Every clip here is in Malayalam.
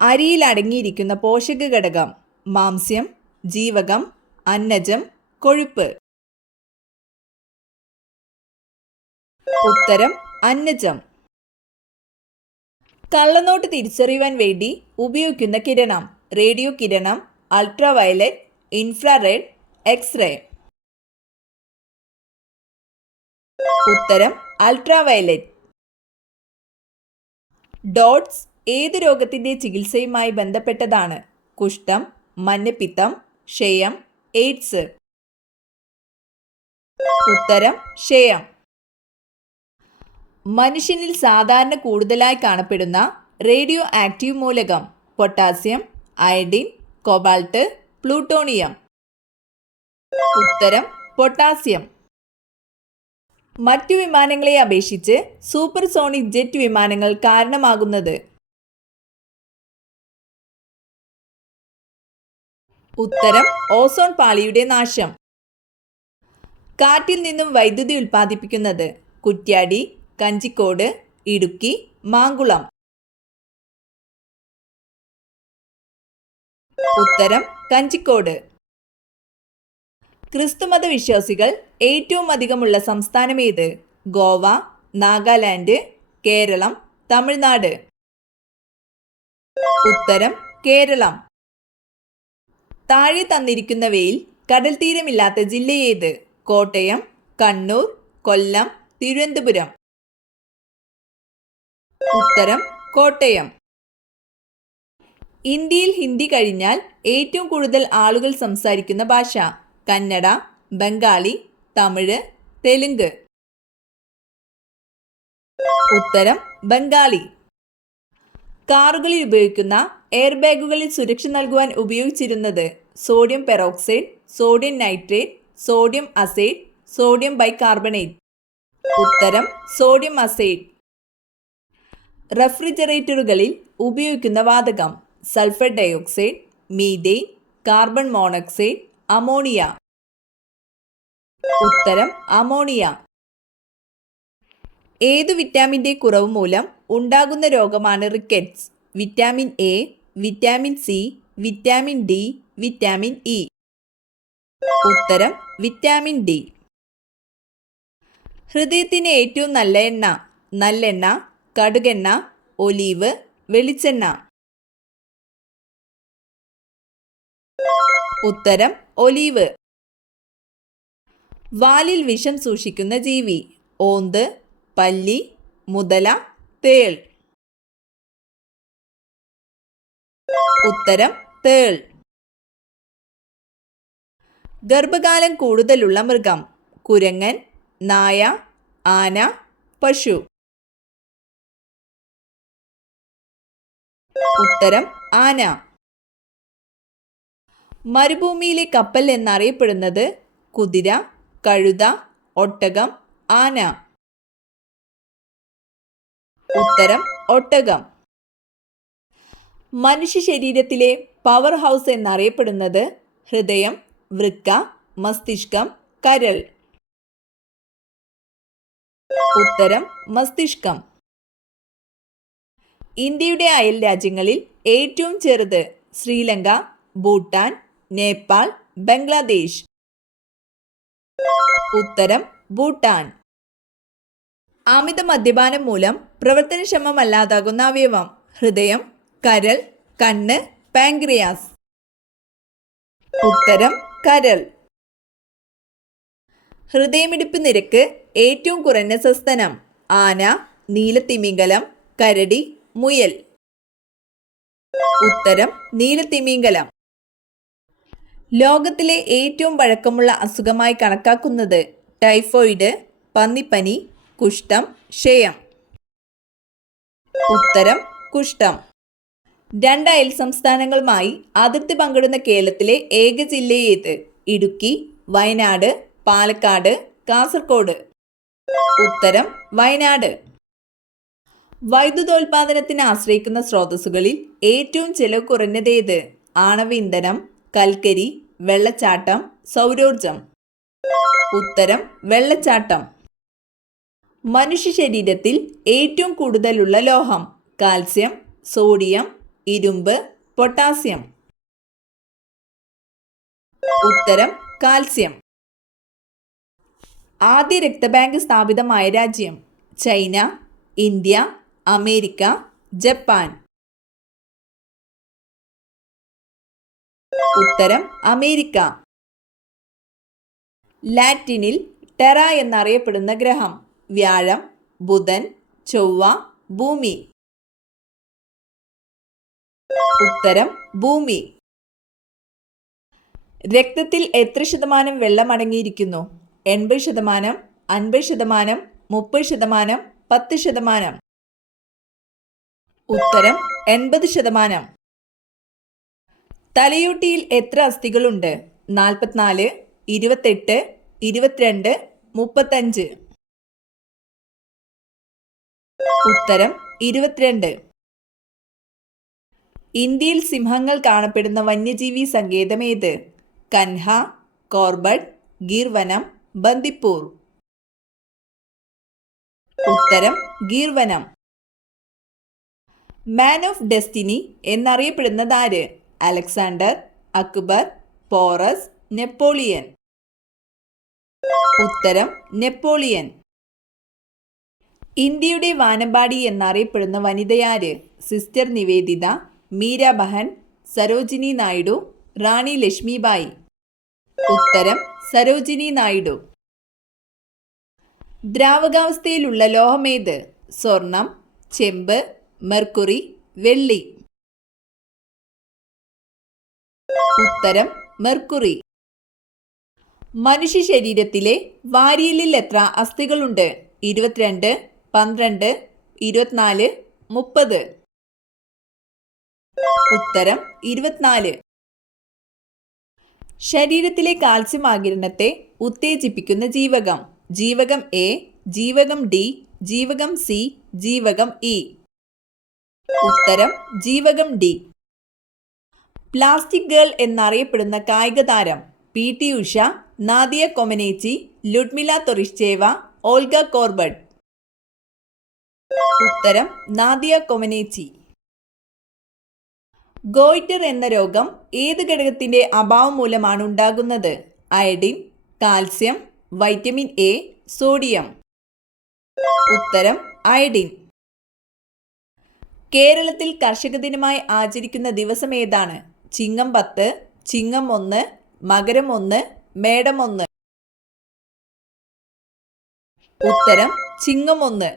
അരിയിൽ അടങ്ങിയിരിക്കുന്ന പോഷക ഘടകം: മാംസ്യം, ജീവകം, അന്നജം, കൊഴുപ്പ്. ഉത്തരം അന്നജം. കള്ളനോട്ട് തിരിച്ചറിയുവാൻ വേണ്ടി ഉപയോഗിക്കുന്ന കിരണം: റേഡിയോ കിരണം, അൾട്രാവയലറ്റ്, ഇൻഫ്രാറെഡ്, എക്സ്റേ. ഉത്തരം അൾട്രാവയലറ്റ്. ഡോട്ട്സ് ഏതു രോഗത്തിന്റെ ചികിത്സയുമായി ബന്ധപ്പെട്ടതാണ്? കുഷ്ഠം, മഞ്ഞപ്പിത്തം, ക്ഷയം, എയ്ഡ്സ്. ഉത്തരം ക്ഷയം. മനുഷ്യനിൽ സാധാരണ കൂടുതലായി കാണപ്പെടുന്ന റേഡിയോ ആക്റ്റീവ് മൂലകം: പൊട്ടാസ്യം, അയഡിൻ, കോബാൾട്ട്, പ്ലൂട്ടോണിയം. ഉത്തരം പൊട്ടാസ്യം. മറ്റു വിമാനങ്ങളെ അപേക്ഷിച്ച് സൂപ്പർസോണിക് ജെറ്റ് വിമാനങ്ങൾ കാരണമാകുന്നത്? ഉത്തരം ഓസോൺ പാളിയുടെ നാശം. കാറ്റിൽ നിന്നും വൈദ്യുതി ഉൽപ്പാദിപ്പിക്കുന്നത്: കുറ്റ്യാടി, കഞ്ചിക്കോട്, ഇടുക്കി, മാങ്കുളം. ഉത്തരം കഞ്ചിക്കോട്. ക്രിസ്തുമത വിശ്വാസികൾ ഏറ്റവും അധികമുള്ള സംസ്ഥാനം ഏത്? ഗോവ, നാഗാലാൻഡ്, കേരളം, തമിഴ്നാട്. ഉത്തരം കേരളം. താഴെ തന്നിരിക്കുന്നവയിൽ കടൽ തീരമില്ലാത്ത ജില്ല ഏത്? കോട്ടയം, കണ്ണൂർ, കൊല്ലം, തിരുവനന്തപുരം. ഉത്തരം കോട്ടയം. ഇന്ത്യയിൽ ഹിന്ദി കഴിഞ്ഞാൽ ഏറ്റവും കൂടുതൽ ആളുകൾ സംസാരിക്കുന്ന ഭാഷ: കന്നഡ, ബംഗാളി, തമിഴ്, തെലുങ്ക്. ഉത്തരം ബംഗാളി. കാറുകളിൽ ഉപയോഗിക്കുന്ന എയർ ബാഗുകളിൽ സുരക്ഷ നൽകുവാൻ ഉപയോഗിച്ചിരുന്നത്: sodium peroxide, sodium nitrate, sodium aside, sodium bicarbonate. ഉത്തരം സോഡിയം അസൈഡ്. റെഫ്രിജറേറ്ററുകളിൽ ഉപയോഗിക്കുന്ന വാതകം: sulphur dioxide, methane, carbon monoxide, ammonia. ഉത്തരം അമോണിയ. ഏതു വിറ്റാമിൻ്റെ കുറവ് മൂലം ഉണ്ടാകുന്ന രോഗമാണ് rickets? Vitamin A, vitamin C, vitamin D, vitamin E. ഉത്തരം വിറ്റാമിൻ ഡി. ഹൃദയത്തിന് ഏറ്റവും നല്ല എണ്ണ: നല്ലെണ്ണ, കടുകെണ്ണ, ഒലീവ്, വെളിച്ചെണ്ണ. ഉത്തരം ഒലീവ്. വാലിൽ വിഷം സൂക്ഷിക്കുന്ന ജീവി: ഓന്ത്, പല്ലി, മുതല, തേൾ. ഉത്തരം തേൾ. ഗർഭകാലം കൂടുതലുള്ള മൃഗം: കുരങ്ങൻ, നായ, ആന, പശു. ഉത്തരം ആന. മരുഭൂമിയിലെ കപ്പൽ എന്നറിയപ്പെടുന്നത്: കുതിര, കഴുത, ഒട്ടകം, ആന. ഉത്തരം ഒട്ടകം. മനുഷ്യ ശരീരത്തിലെ പവർ ഹൗസ് എന്നറിയപ്പെടുന്നത്: ഹൃദയം, വൃക്ക, മസ്തിഷ്കം, കരൾ. ഉത്തരം മസ്തിഷ്കം. ഇന്ത്യയുടെ അയൽ രാജ്യങ്ങളിൽ ഏറ്റവും ചെറുത്: ശ്രീലങ്ക, ഭൂട്ടാൻ, നേപ്പാൾ, ബംഗ്ലാദേശ്. ഉത്തരം ഭൂട്ടാൻ. അമിത മദ്യപാനം മൂലം പ്രവർത്തനക്ഷമമല്ലാതാകുന്ന അവയവം: ഹൃദയം, കരൾ, കണ്ണ്, പാൻക്രിയാസ്. ഉത്തരം കരൾ. ഹൃദയമിടിപ്പ് നിരക്ക് ഏറ്റവും കുറഞ്ഞ സസ്തനം: ആന, നീലത്തിമിംഗലം, കരടി, മുയൽ. ഉത്തരം നീലത്തിമിംഗലം. ലോകത്തിലെ ഏറ്റവും പഴക്കമുള്ള അസുഖമായി കണക്കാക്കുന്നത്: ടൈഫോയിഡ്, പന്നിപ്പനി, കുഷ്ഠം, ക്ഷയം. ഉത്തരം കുഷ്ഠം. 2 അയൽ സംസ്ഥാനങ്ങളുമായി അതിർത്തി പങ്കിടുന്ന കേരളത്തിലെ ഏക ജില്ല ഏത്? ഇടുക്കി, വയനാട്, പാലക്കാട്, കാസർഗോഡ്. ഉത്തരം വയനാട്. വൈദ്യുതോൽപാദനത്തിന് ആശ്രയിക്കുന്ന സ്രോതസ്സുകളിൽ ഏറ്റവും ചെലവ് കുറഞ്ഞതേത്? ആണവ ഇന്ധനം, കൽക്കരി, വെള്ളച്ചാട്ടം, സൗരോർജം. ഉത്തരം വെള്ളച്ചാട്ടം. മനുഷ്യ ശരീരത്തിൽ ഏറ്റവും കൂടുതലുള്ള ലോഹം: കാൽസ്യം, സോഡിയം, ഇരുമ്പ്, പൊട്ടാസ്യം. ഉത്തരം കാൽസ്യം. ആദ്യ രക്തബാങ്ക് സ്ഥാപിതമായ രാജ്യം? China, India, America, Japan. ഉത്തരം അമേരിക്ക. ലാറ്റിനിൽ ടെറ എന്നറിയപ്പെടുന്ന ഗ്രഹം? വ്യാഴം, ബുധൻ, ചൊവ്വ, ഭൂമി. ഉത്തരം ഭൂമി. രക്തത്തിൽ എത്ര ശതമാനം വെള്ളം അടങ്ങിയിരിക്കുന്നു? 80%, 50%, 30%, 10%. ഉത്തരം 80%. തലയോട്ടിയിൽ എത്ര അസ്ഥികളുണ്ട്? 44, 28, 22, 35. ഉത്തരം 22. ഇന്ത്യയിൽ സിംഹങ്ങൾ കാണപ്പെടുന്ന വന്യജീവി സങ്കേതം ഏത്? കൻഹ, കോർബറ്റ്, ഗീർ വനം, ബന്ദിപ്പൂർ. ഉത്തരം ഗീർ വനം. മാൻ ഓഫ് ഡെസ്റ്റിനി എന്നറിയപ്പെടുന്നത് ആര്? Alexander, Akbar, Porus, Napoleon. ഉത്തരം നെപ്പോളിയൻ. ഇന്ത്യയുടെ വാനമ്പാടി എന്നറിയപ്പെടുന്ന വനിതയാര്? സിസ്റ്റർ നിവേദിത, മീരാബഹൻ, സരോജിനി നായിഡു, റാണി ലക്ഷ്മിബായി. ഉത്തരം സരോജിനി നായിഡു. ദ്രാവകാവസ്ഥയിലുള്ള ലോഹമേത്? സ്വർണം, ചെമ്പ്, മെർക്കുറി, വെള്ളി. ഉത്തരം മെർക്കുറി. മനുഷ്യ ശരീരത്തിലെ വാരിയലിൽ എത്ര അസ്ഥികളുണ്ട്? 22, 12, 24, 30. ഉത്തരം 24. ശരീരത്തിലെ കാൽസ്യം ആഗിരണത്തെ ഉത്തേജിപ്പിക്കുന്ന ജീവകം? ജീവകം എ, ജീവകം ഡി, ജീവകം സി, ജീവകം ഇ. ഉത്തരം ജീവകം ഡി. പ്ലാസ്റ്റിക് ഗേൾ എന്നറിയപ്പെടുന്ന കായിക താരം? PT Usha, Nadia Comaneci, Ludmilla Turishcheva, Olga Korbut. ഉത്തരം നാദിയ കൊമനേച്ചി. ഗോയിറ്റർ എന്ന രോഗം ഏത് ഘടകത്തിന്റെ അഭാവം മൂലമാണ് ഉണ്ടാകുന്നത്? Iodine, calcium, vitamin A, sodium. ഉത്തരം അയഡിൻ. കേരളത്തിൽ കർഷക ദിനമായി ആചരിക്കുന്ന ദിവസം ഏതാണ്? ചിങ്ങം 10, ചിങ്ങം 1, മകരം 1, മേടം 1. ഉത്തരം ചിങ്ങം 1.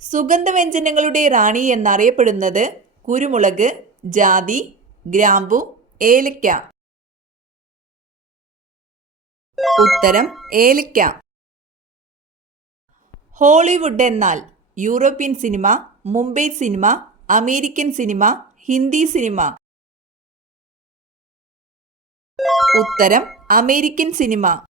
സുഗന്ധവ്യഞ്ജനങ്ങളുടെ റാണി എന്നറിയപ്പെടുന്നത്? കുരുമുളക്, ജാതി, ഗ്രാമ്പു, ഏലക്ക. ഉത്തരം ഏലക്ക. ഹോളിവുഡ് എന്നാൽ? European cinema, Mumbai cinema, American cinema, Hindi cinema. ഉത്തരം അമേരിക്കൻ സിനിമ.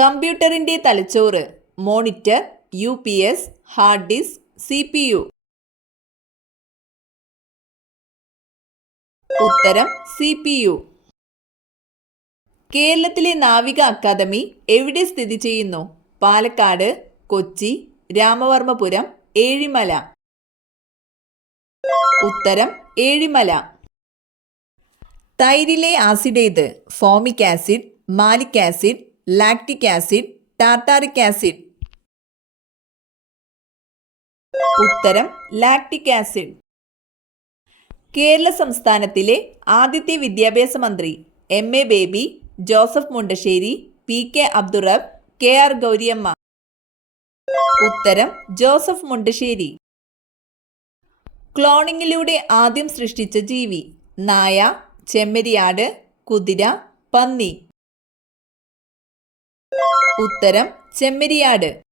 കമ്പ്യൂട്ടറിന്റെ തലച്ചോറ്? Monitor, UPS, hard disk, CPU. ഉത്തരം CPU. കേരളത്തിലെ നാവിക അക്കാദമി എവിടെ സ്ഥിതി ചെയ്യുന്നു? പാലക്കാട്, കൊച്ചി, രാമവർമ്മപുരം, ഏഴിമല. ഉത്തരം ഏഴിമല. തൈരിലെ ആസിഡ് ഏത്? Formic acid, malic acid, lactic acid, tartaric acid. ഉത്തരം ലാക്റ്റിക് ആസിഡ്. കേരള സംസ്ഥാനത്തിലെ ആദ്യത്തെ വിദ്യാഭ്യാസ മന്ത്രി? MA Baby, Joseph Mundassery, PK Abdurab, KR Gowriamma. ഉത്തരം ജോസഫ് മുണ്ടശ്ശേരി. ക്ലോണിങ്ങിലൂടെ ആദ്യം സൃഷ്ടിച്ച ജീവി? നായ, ചെമ്മരിയാട്, കുതിര, പന്നി. ഉത്തരം ചെമ്മരിയാട്.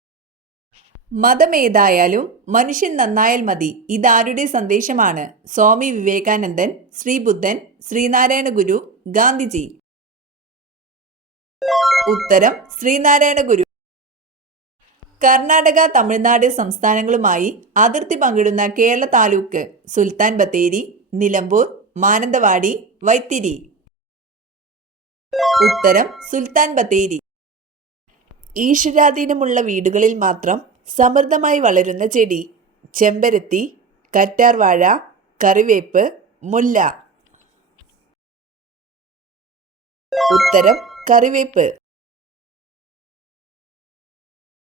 മതമേതായാലും മനുഷ്യൻ നന്നായാൽ മതി, ഇതാരുടെ സന്ദേശമാണ്? സ്വാമി വിവേകാനന്ദൻ, ശ്രീബുദ്ധൻ, ശ്രീനാരായണ ഗുരു, ഗാന്ധിജി. ഉത്തരം ശ്രീനാരായണ ഗുരു. കർണാടക, തമിഴ്നാട് സംസ്ഥാനങ്ങളുമായി അതിർത്തി പങ്കിടുന്ന കേരള താലൂക്ക്? സുൽത്താൻ ബത്തേരി, നിലമ്പൂർ, മാനന്തവാടി, വൈത്തിരി. ഉത്തരം സുൽത്താൻ ബത്തേരി. ഈശ്വരാധീനമുള്ള വീടുകളിൽ മാത്രം സമൃദ്ധമായി വളരുന്ന ചെടി? ചെമ്പരത്തി, കറ്റാർവാഴ, കറിവേപ്പ്, മുല്ല. ഉത്തരം കറിവേപ്പ്.